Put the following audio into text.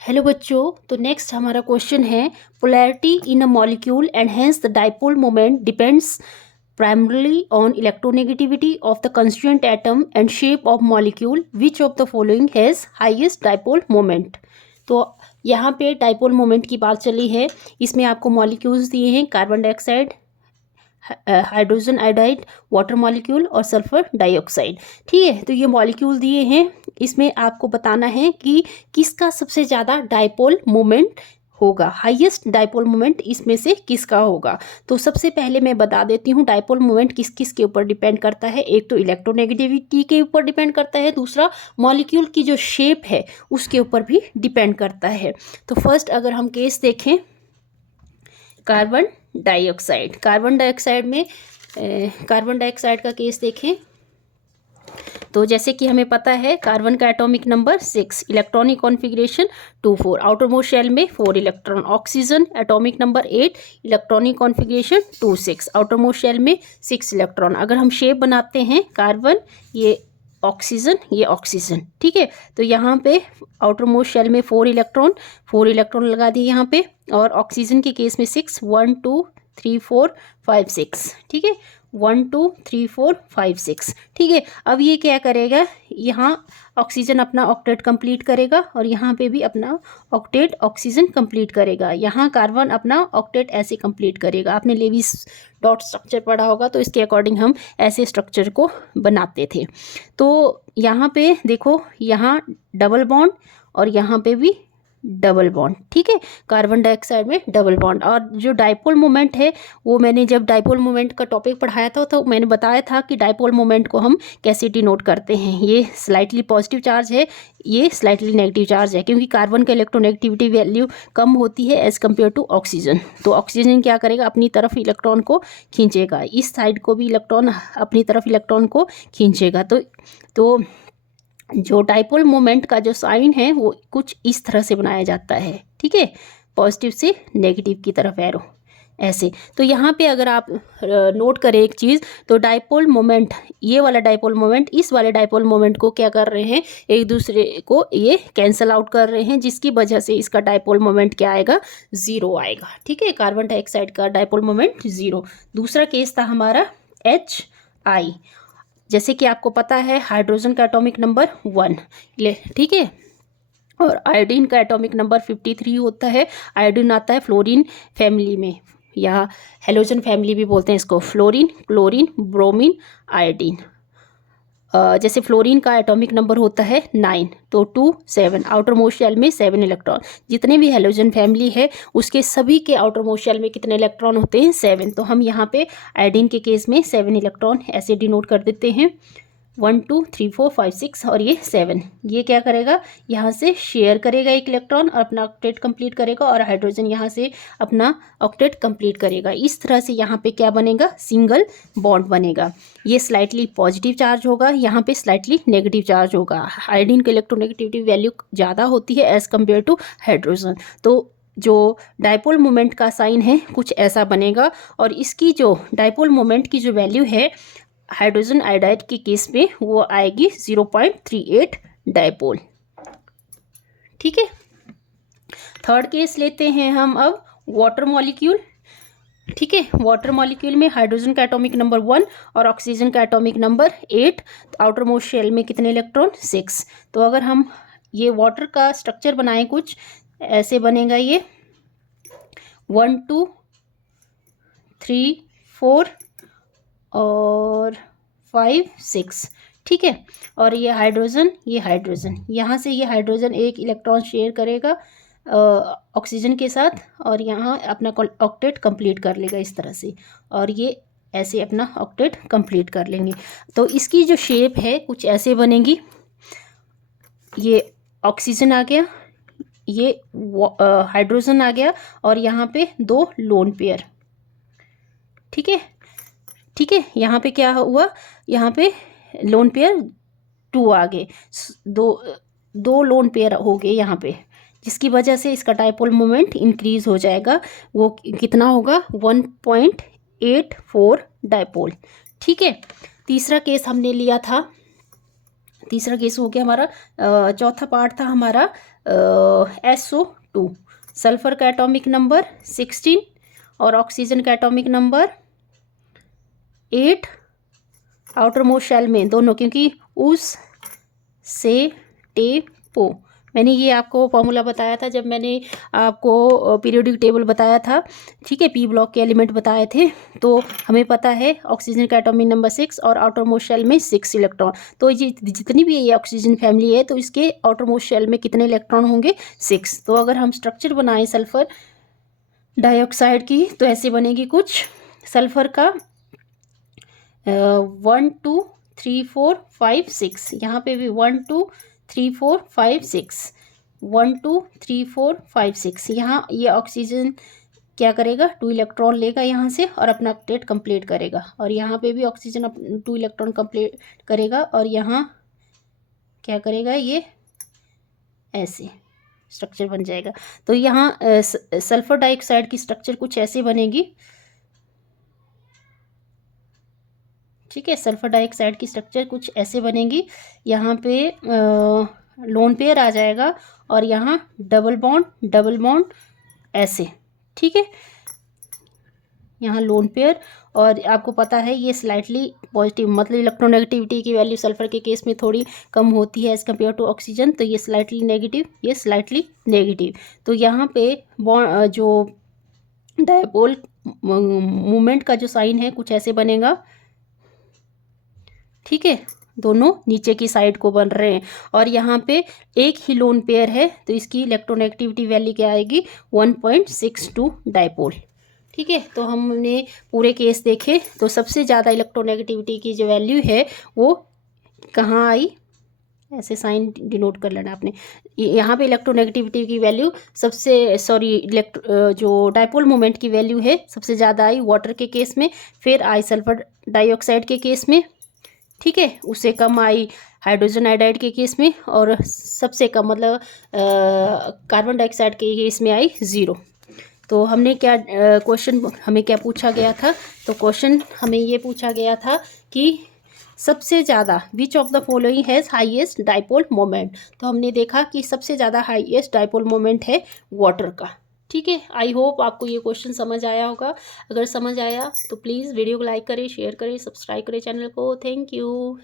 Hello बच्चों, तो next हमारा क्वेश्चन है polarity in a molecule and hence the dipole moment depends primarily on electronegativity of the constituent atom and shape of molecule. Which of the following has highest dipole moment? तो यहाँ पे dipole moment की बात चली है। इसमें आपको molecules दिए हैं, carbon dioxide, hydrogen iodide, water molecule और सल्फर डाइऑक्साइड। ठीक है, तो ये मॉलिक्यूल दिए हैं। इसमें आपको बताना है कि किसका सबसे ज़्यादा डाइपोल मोमेंट होगा, हाईएस्ट डाइपोल मोमेंट इसमें से किसका होगा। तो सबसे पहले मैं बता देती हूँ डाइपोल मोमेंट किस किस के ऊपर डिपेंड करता है। एक तो इलेक्ट्रोनेगेटिविटी के ऊपर डिपेंड करता है, दूसरा मॉलिक्यूल की जो शेप है उसके ऊपर भी डिपेंड करता है। तो फर्स्ट अगर हम केस देखें कार्बन डाइऑक्साइड में कार्बन डाइऑक्साइड का केस देखें तो जैसे कि हमें पता है कार्बन का atomic number 6, electronic configuration 2,4, outermost shell में 4 electron. Oxygen atomic number 8, electronic configuration 2,6, outermost shell में 6 इलेक्ट्रॉन। अगर हम शेप बनाते हैं कार्बन, ये ऑक्सीजन, ठीक है। तो यहाँ पे आउटर मोस्ट शेल में 4 इलेक्ट्रॉन लगा दिए यहाँ पे, और ऑक्सीजन के केस में 6, 1 2 3 4 5 6, ठीक है, 1 2 3 4 5 6, ठीक है। अब ये क्या करेगा, यहाँ ऑक्सीजन अपना ऑक्टेट कंप्लीट करेगा और यहाँ पे भी अपना ऑक्टेट ऑक्सीजन कंप्लीट करेगा। यहाँ कार्बन अपना ऑक्टेट ऐसे कंप्लीट करेगा। आपने लेविस डॉट स्ट्रक्चर पढ़ा होगा, तो इसके अकॉर्डिंग हम ऐसे स्ट्रक्चर को बनाते थे। तो यहाँ पे देखो, यहाँ डबल बॉन्ड और यहाँ पे भी डबल बॉन्ड, ठीक है, कार्बन डाइऑक्साइड में डबल बॉन्ड। और जो डाइपोल मोमेंट है वो मैंने जब डाइपोल मोमेंट का टॉपिक पढ़ाया था तो मैंने बताया था कि डाइपोल मोमेंट को हम कैसे डिनोट करते हैं। ये स्लाइटली पॉजिटिव चार्ज है, ये स्लाइटली नेगेटिव चार्ज है, क्योंकि कार्बन का इलेक्ट्रोनेगेटिविटी वैल्यू कम होती है एज कम्पेयर टू ऑक्सीजन। तो ऑक्सीजन क्या करेगा, अपनी तरफ इलेक्ट्रॉन को खींचेगा, इस साइड को भी इलेक्ट्रॉन अपनी तरफ इलेक्ट्रॉन को खींचेगा। तो जो डाइपोल मोमेंट का जो साइन है वो कुछ इस तरह से बनाया जाता है, ठीक है, पॉजिटिव से नेगेटिव की तरफ एरो ऐसे। तो यहाँ पे अगर आप नोट करें एक चीज़, तो डाइपोल मोमेंट, ये वाला डाइपोल मोमेंट इस वाले डाइपोल मोमेंट को क्या कर रहे हैं, एक दूसरे को ये कैंसल आउट कर रहे हैं, जिसकी वजह से इसका डाइपोल मोमेंट क्या आएगा, 0 आएगा, ठीक है। कार्बन डाइऑक्साइड का डाइपोल मोमेंट 0। दूसरा केस था हमारा HI, जैसे कि आपको पता है हाइड्रोजन का एटॉमिक नंबर 1, ठीक है, और आयोडीन का एटॉमिक नंबर 53 होता है। आयोडीन आता है फ्लोरीन फैमिली में, या हेलोजन फैमिली भी बोलते हैं इसको, फ्लोरीन, क्लोरीन, ब्रोमीन, आयोडीन। जैसे फ्लोरीन का एटॉमिक नंबर होता है 9, तो 2 7, आउटर मोस्ट शेल में 7 इलेक्ट्रॉन। जितने भी हेलोजन फैमिली है उसके सभी के आउटर मोस्ट शेल में कितने इलेक्ट्रॉन होते हैं, 7। तो हम यहाँ पे आयोडीन के केस में 7 इलेक्ट्रॉन ऐसे डिनोट कर देते हैं, 1 2 3 4 5 6 और ये 7। ये क्या करेगा, यहाँ से शेयर करेगा एक इलेक्ट्रॉन और अपना ऑक्टेट कंप्लीट करेगा, और हाइड्रोजन यहाँ से अपना ऑक्टेट कंप्लीट करेगा। इस तरह से यहाँ पे क्या बनेगा, सिंगल बॉन्ड बनेगा। ये स्लाइटली पॉजिटिव चार्ज होगा, यहाँ पे स्लाइटली नेगेटिव चार्ज होगा। आयोडीन की इलेक्ट्रोनेगेटिविटी वैल्यू ज़्यादा होती है एज़ कम्पेयर टू हाइड्रोजन। तो जो डाइपोल मोमेंट का साइन है कुछ ऐसा बनेगा, और इसकी जो डाइपोल मोमेंट की जो वैल्यू है हाइड्रोजन आयोडाइड के केस में वो आएगी 0.38 डाइपोल, ठीक है। थर्ड केस लेते हैं हम अब वाटर मॉलिक्यूल, ठीक है। वाटर मॉलिक्यूल में हाइड्रोजन का एटॉमिक नंबर 1 और ऑक्सीजन का atomic number 8, outermost shell में कितने इलेक्ट्रॉन, 6। तो अगर हम ये वाटर का स्ट्रक्चर बनाएं कुछ ऐसे बनेगा, ये 1 2 3 4 और 5 6, ठीक है। और ये हाइड्रोजन यहाँ से ये हाइड्रोजन एक इलेक्ट्रॉन शेयर करेगा ऑक्सीजन के साथ, और यहाँ अपना ऑक्टेट कंप्लीट कर लेगा इस तरह से, और ये ऐसे अपना ऑक्टेट कंप्लीट कर लेंगे। तो इसकी जो शेप है कुछ ऐसे बनेगी, ये ऑक्सीजन आ गया, ये हाइड्रोजन आ गया, और यहाँ पे 2 लोन पेयर, ठीक है, यहाँ पे क्या हुआ, यहाँ पे लोन पेयर 2 आ गए, दो लोन पेयर हो गए यहाँ पे, जिसकी वजह से इसका डाइपोल मोमेंट इंक्रीज हो जाएगा। वो कितना होगा, 1.84 डाइपोल, ठीक है। तीसरा केस हमने लिया था तीसरा केस हो गया हमारा। चौथा पार्ट था हमारा SO2। सल्फर का एटॉमिक नंबर 16 और ऑक्सीजन का atomic number 8 outermost shell में दोनों, क्योंकि उस से टेपो, मैंने ये आपको फॉर्मूला बताया था जब मैंने आपको पीरियोडिक टेबल बताया था, ठीक है, पी ब्लॉक के एलिमेंट बताए थे। तो हमें पता है ऑक्सीजन का एटॉमिक नंबर 6 और आउटर मोस्ट शेल में 6 इलेक्ट्रॉन। तो ये जितनी भी ये ऑक्सीजन फैमिली है तो इसके आउटर मोस्ट शेल में कितने इलेक्ट्रॉन होंगे? 6। तो अगर हम स्ट्रक्चर बनाएं सल्फर डाइऑक्साइड की तो ऐसे बनेगी कुछ। सल्फर का 1 2 3 4 5 6, यहाँ पे भी 1 2 3 4 5 6, 1 2 3 4 5 6। यहाँ ये ऑक्सीजन क्या करेगा? 2 इलेक्ट्रॉन लेगा यहाँ से और अपना स्टेट कंप्लीट करेगा, और यहाँ पे भी ऑक्सीजन 2 इलेक्ट्रॉन कंप्लीट करेगा, और यहाँ क्या करेगा? ये ऐसे स्ट्रक्चर बन जाएगा। तो यहाँ सल्फर डाइऑक्साइड की स्ट्रक्चर कुछ ऐसे बनेगी, ठीक है। सल्फर डाइऑक्साइड की स्ट्रक्चर कुछ ऐसे बनेगी। यहाँ पे लोन पेयर आ जाएगा और यहाँ डबल बॉन्ड ऐसे, ठीक है। यहाँ लोन पेयर, और आपको पता है ये स्लाइटली पॉजिटिव, मतलब इलेक्ट्रोनेगेटिविटी की वैल्यू सल्फर के केस में थोड़ी कम होती है एज़ कम्पेयर टू ऑक्सीजन। तो ये स्लाइटली नेगेटिव, ये स्लाइटली नेगेटिव। तो यहाँ पे जो डायपोल मूवमेंट का जो साइन है कुछ ऐसे बनेगा, ठीक है। दोनों नीचे की साइड को बन रहे हैं, और यहाँ पे एक ही लोन पेयर है तो इसकी इलेक्ट्रोनेगेटिविटी वैल्यू क्या आएगी? 1.62 डायपोल, ठीक है। तो हमने पूरे केस देखे, तो सबसे ज़्यादा इलेक्ट्रोनेगेटिविटी की जो वैल्यू है वो कहाँ आई? ऐसे साइन डिनोट कर लेना आपने। यहाँ पे इलेक्ट्रोनेगेटिविटी की वैल्यू जो डायपोल मोमेंट की वैल्यू है सबसे ज़्यादा आई वाटर के केस में, फिर आई सल्फर डाइऑक्साइड के केस में, ठीक है। उससे कम आई हाइड्रोजन आयोडाइड के केस में, और सबसे कम मतलब कार्बन डाइऑक्साइड के केस में आई 0। तो हमने क्या क्वेश्चन हमें क्या पूछा गया था? तो क्वेश्चन हमें ये पूछा गया था कि सबसे ज़्यादा which of the following has highest dipole moment. तो हमने देखा कि सबसे ज़्यादा हाईएस्ट डाइपोल मोमेंट है वाटर का, ठीक है। आई होप आपको ये क्वेश्चन समझ आया होगा। अगर समझ आया तो प्लीज़ वीडियो को लाइक करें, शेयर करें, सब्सक्राइब करें चैनल को। Thank you.